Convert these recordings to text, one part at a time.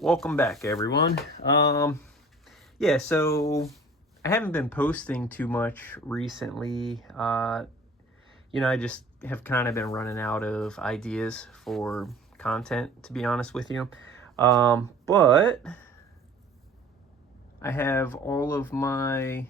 Welcome back, everyone. Yeah, so I haven't been posting too much recently. I just have kind of been running out of ideas for content, to be honest with you. But I have all of my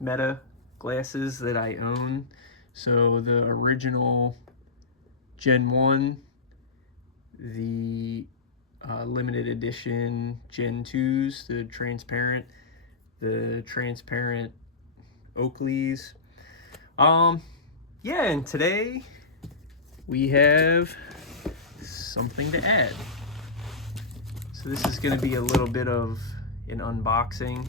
Meta glasses that I own. So the original Gen 1, the limited edition Gen 2s, the transparent Oakleys. Um, yeah, and today we have something to add. So this is going to be a little bit of an unboxing.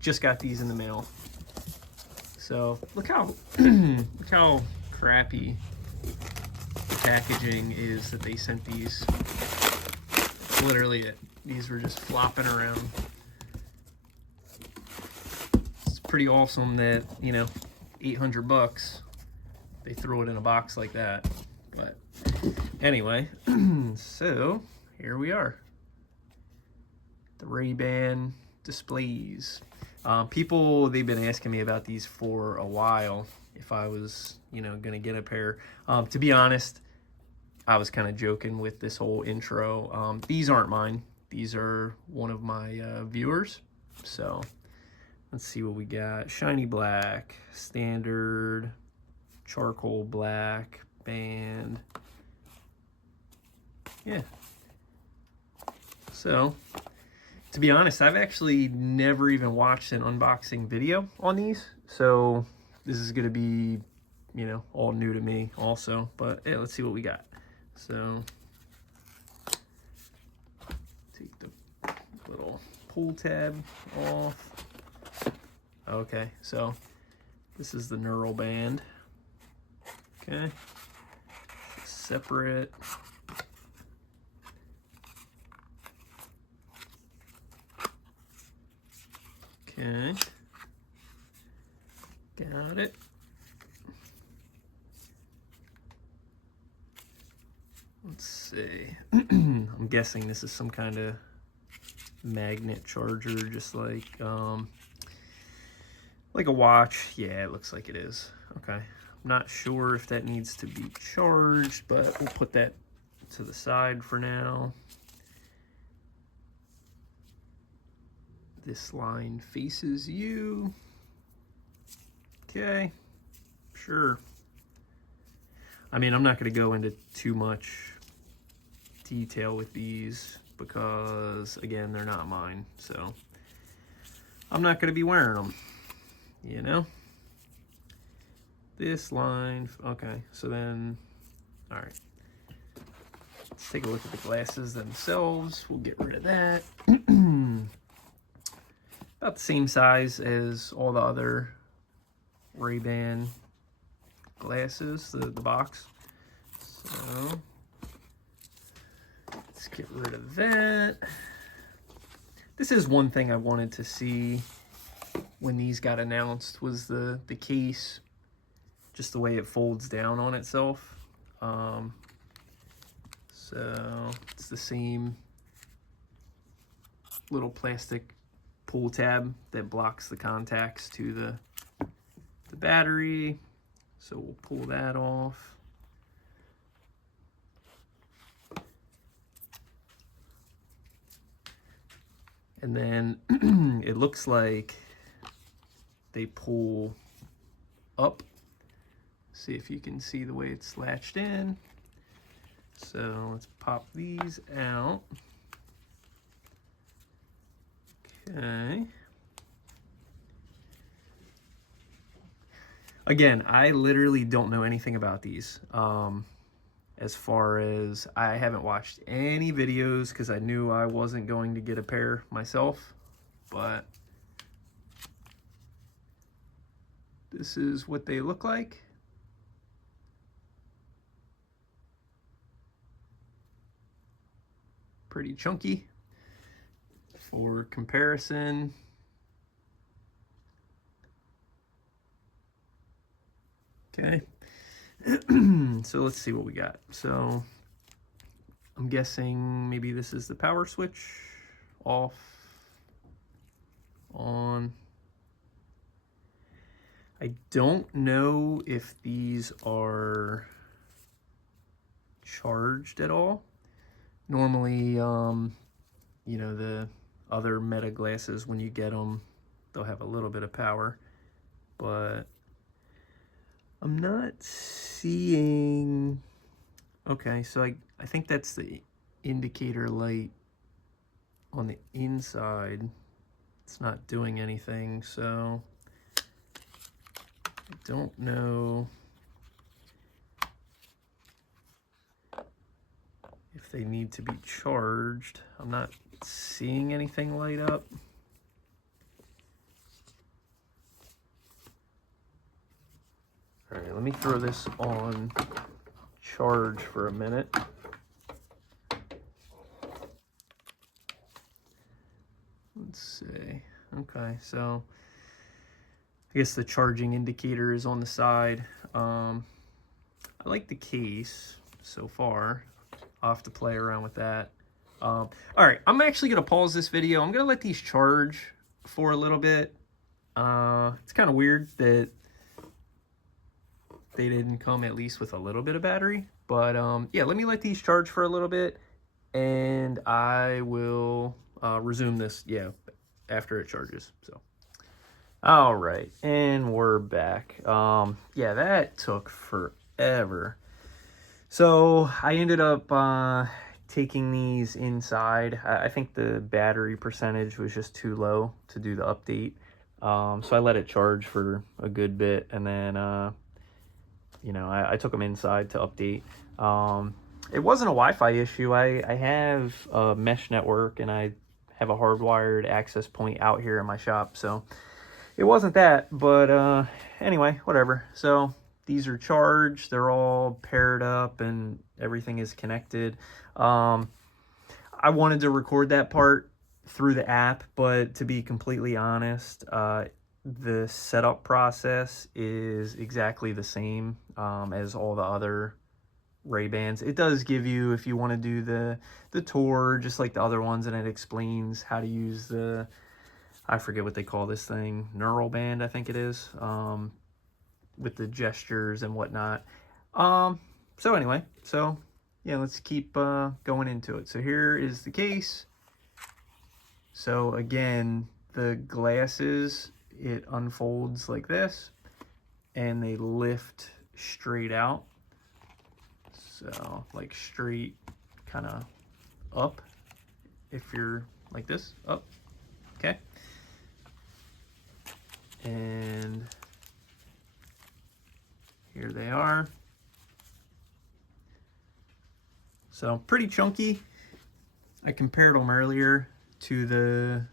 Just got these in the mail. So look how look how crappy the packaging is that they sent these. That's literally it. These were just flopping around. It's pretty awesome that, 800 bucks, they throw it in a box like that. But anyway, so here we are. The Ray-Ban displays. People, they've been asking me about these for a while, if I was, gonna get a pair. To be honest, I was kind of joking with this whole intro. These aren't mine. These are one of my viewers. So let's see what we got. Shiny black, standard, charcoal black, band. Yeah. So, to be honest, I've actually never even watched an unboxing video on these. So this is going to be, all new to me also. But yeah, let's see what we got. So take the little pull tab off. Okay, so this is the neural band. Okay, separate. Okay, got it. Let's see. I'm guessing this is some kind of magnet charger, just like a watch. Yeah, it looks like it is. Okay, I'm not sure if that needs to be charged, but we'll put that to the side for now. This line faces you. Okay, sure. I mean, I'm not going to go into too much detail with these because, again, they're not mine. So I'm not going to be wearing them, This line, okay, so then, all right. Let's take a look at the glasses themselves. We'll get rid of that. About the same size as all the other Ray-Ban glasses, the box. So let's get rid of that. This is one thing I wanted to see when these got announced, was the case, just the way it folds down on itself. So it's the same little plastic pull tab that blocks the contacts to the battery. So we'll pull that off. And then it looks like they pull up. See if you can see the way it's latched in. So let's pop these out. Okay. Again, I literally don't know anything about these. As far as, I haven't watched any videos because I knew I wasn't going to get a pair myself. But this is what they look like. Pretty chunky. For comparison, okay. So let's see what we got. So I'm guessing maybe this is the power switch. Off, on. I don't know if these are charged at all. Normally, you know, the other Meta glasses, when you get them, they'll have a little bit of power, but I'm not seeing. Okay, so I think that's the indicator light on the inside. It's not doing anything, so I don't know if they need to be charged. I'm not seeing anything light up. All right, let me throw this on charge for a minute. Let's see. Okay, so I guess the charging indicator is on the side. I like the case so far. I'll have to play around with that. All right, I'm actually gonna pause this video. I'm gonna let these charge for a little bit. It's kind of weird that they didn't come at least with a little bit of battery, but yeah, let me let these charge for a little bit, and I will resume this, yeah, after it charges. So all right, and we're back. Yeah, that took forever. So I ended up taking these inside. I think the battery percentage was just too low to do the update. So I let it charge for a good bit, and then you know, I took them inside to update. It wasn't a Wi-Fi issue. I have a mesh network, and I have a hardwired access point out here in my shop, so it wasn't that. But anyway, whatever. So these are charged, they're all paired up, and everything is connected. I wanted to record that part through the app, but to be completely honest, the setup process is exactly the same as all the other Ray-Bans. It does give you, if you want to do the tour, just like the other ones, and it explains how to use the, I forget what they call this thing, neural band, I think it is, with the gestures and whatnot. So anyway, so yeah, let's keep going into it. So here is the case. So again, the glasses, it unfolds like this, and they lift straight out. So like straight kind of up, if you're like this, up, okay. And here they are. So pretty chunky. I compared them earlier to the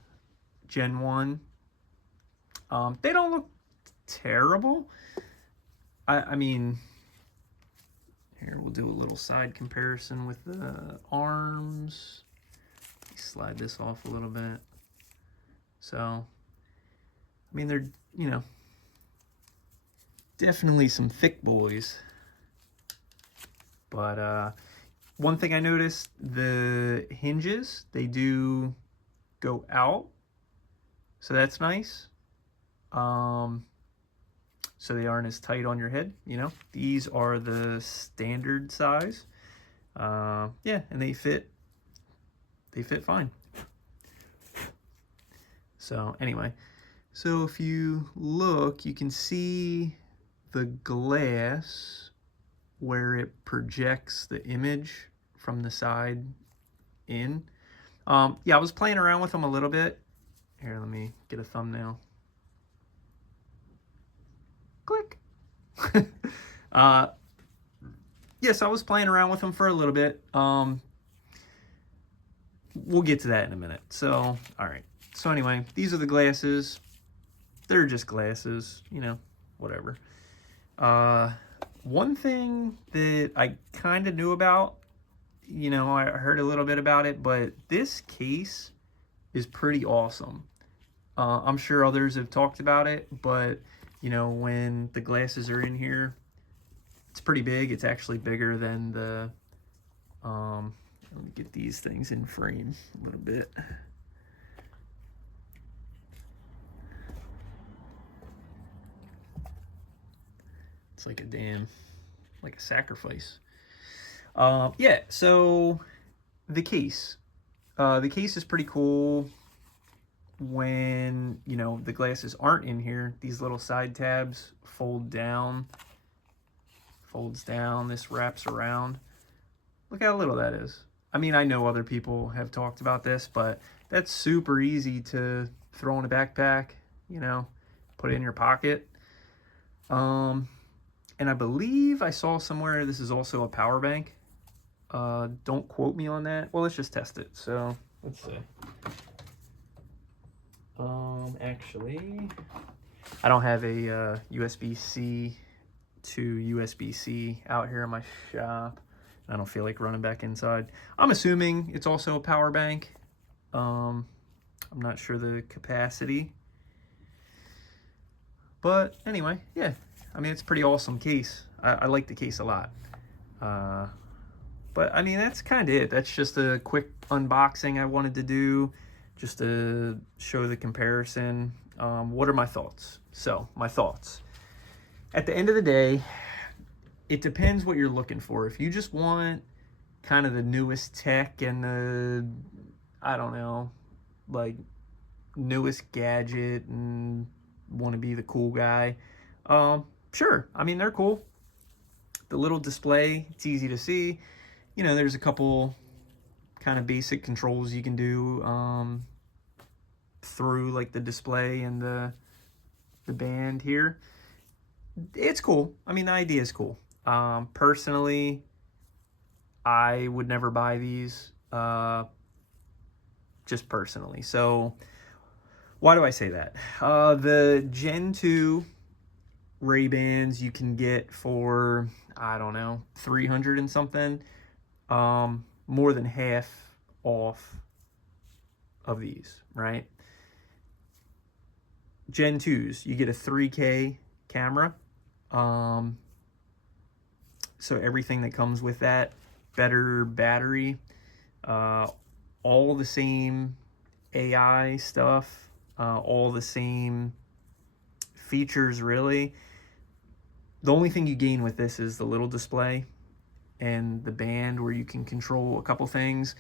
Gen 1. They don't look terrible. I mean, here we'll do a little side comparison with the arms. Slide this off a little bit. So, I mean, they're, you know, definitely some thick boys. But one thing I noticed, the hinges, they do go out, so that's nice. So they aren't as tight on your head, you know. These are the standard size. Yeah, and they fit fine. So anyway, so if you look, you can see the glass where it projects the image from the side in. Yeah, I was playing around with them a little bit. Here, let me get a thumbnail. Click. Yes, I was playing around with them for a little bit. We'll get to that in a minute. So, all right. So anyway, these are the glasses. They're just glasses, you know, whatever. One thing that I kind of knew about, you know, I heard a little bit about it, but this case is pretty awesome. I'm sure others have talked about it, but you know, when the glasses are in here, it's pretty big. It's actually bigger than the Let me get these things in frame a little bit. It's like a sacrifice. Yeah, so the case. The case is pretty cool when, the glasses aren't in here. These little side tabs folds down, this wraps around. Look how little that is. I mean, I know other people have talked about this, but that's super easy to throw in a backpack, put it in your pocket. And I believe I saw somewhere this is also a power bank. Don't quote me on that. Well, let's just test it. So let's see. Actually, I don't have a USB-C to USB-C out here in my shop. I don't feel like running back inside. I'm assuming it's also a power bank. I'm not sure the capacity. But anyway, yeah. I mean, it's a pretty awesome case. I like the case a lot. But I mean, that's kind of it. That's just a quick unboxing I wanted to do, just to show the comparison. What are my thoughts? So, my thoughts. At the end of the day, it depends what you're looking for. If you just want kind of the newest tech and the, I don't know, like newest gadget and want to be the cool guy, sure. I mean, they're cool. The little display, it's easy to see. There's a couple kind of basic controls you can do through like the display and the band here. It's cool. I mean, the idea is cool. Personally, I would never buy these, just personally. So why do I say that? The Gen 2 Ray-Bans you can get for, I don't know, 300 and something. More than half off of these, right? Gen 2s, you get a 3K camera. So everything that comes with that, better battery, all the same AI stuff, all the same features really. The only thing you gain with this is the little display and the band where you can control a couple things.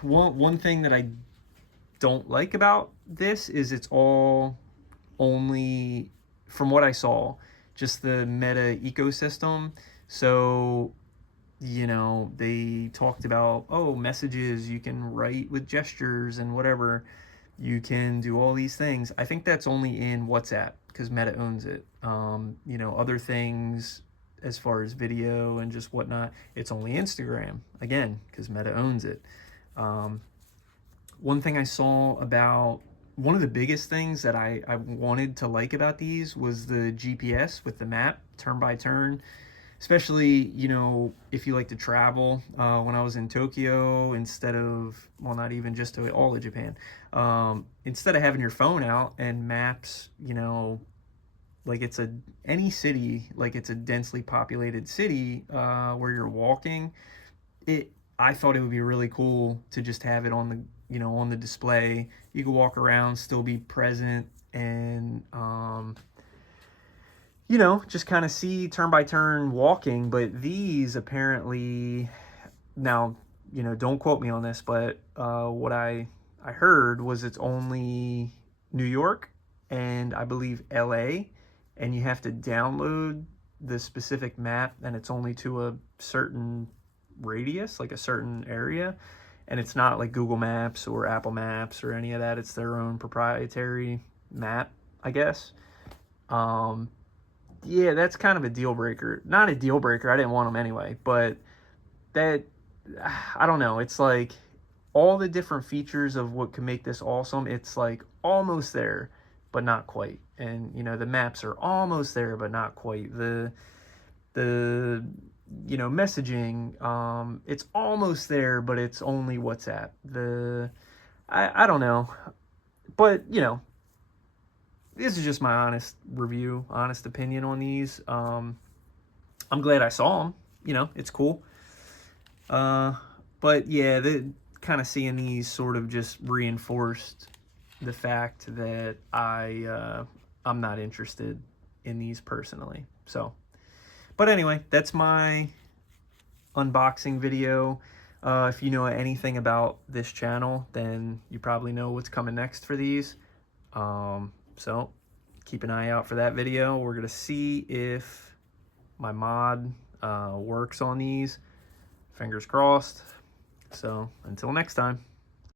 One thing that I don't like about this is it's all only, from what I saw, just the Meta ecosystem. So, they talked about, messages, you can write with gestures and whatever. You can do all these things. I think that's only in WhatsApp because Meta owns it. Other things as far as video and just whatnot, it's only Instagram, again, because Meta owns it. One thing I saw about, one of the biggest things that I wanted to like about these was the GPS with the map, turn by turn. Especially, if you like to travel. When I was in Tokyo, instead of, well, not even just all of Japan, instead of having your phone out and maps, like it's any city, like it's a densely populated city where you're walking, I thought it would be really cool to just have it on the, on the display. You could walk around, still be present, and just kind of see turn by turn walking. But these apparently, now, don't quote me on this, but what I heard was it's only New York and I believe LA, and you have to download the specific map, and it's only to a certain radius, like a certain area, and it's not like Google Maps or Apple Maps or any of that. It's their own proprietary map, I guess. Yeah, that's kind of a deal breaker. Not a deal breaker, I didn't want them anyway, but that, I don't know, it's like all the different features of what can make this awesome, it's like almost there, but not quite. And, the maps are almost there, but not quite. The messaging, it's almost there, but it's only WhatsApp. I don't know, but, this is just my honest review, honest opinion on these. I'm glad I saw them. It's cool. But yeah, the kind of seeing these sort of just reinforced the fact that I'm not interested in these personally. So, but anyway, that's my unboxing video. If you know anything about this channel, then you probably know what's coming next for these. So keep an eye out for that video. We're gonna see if my mod works on these. Fingers crossed. So until next time.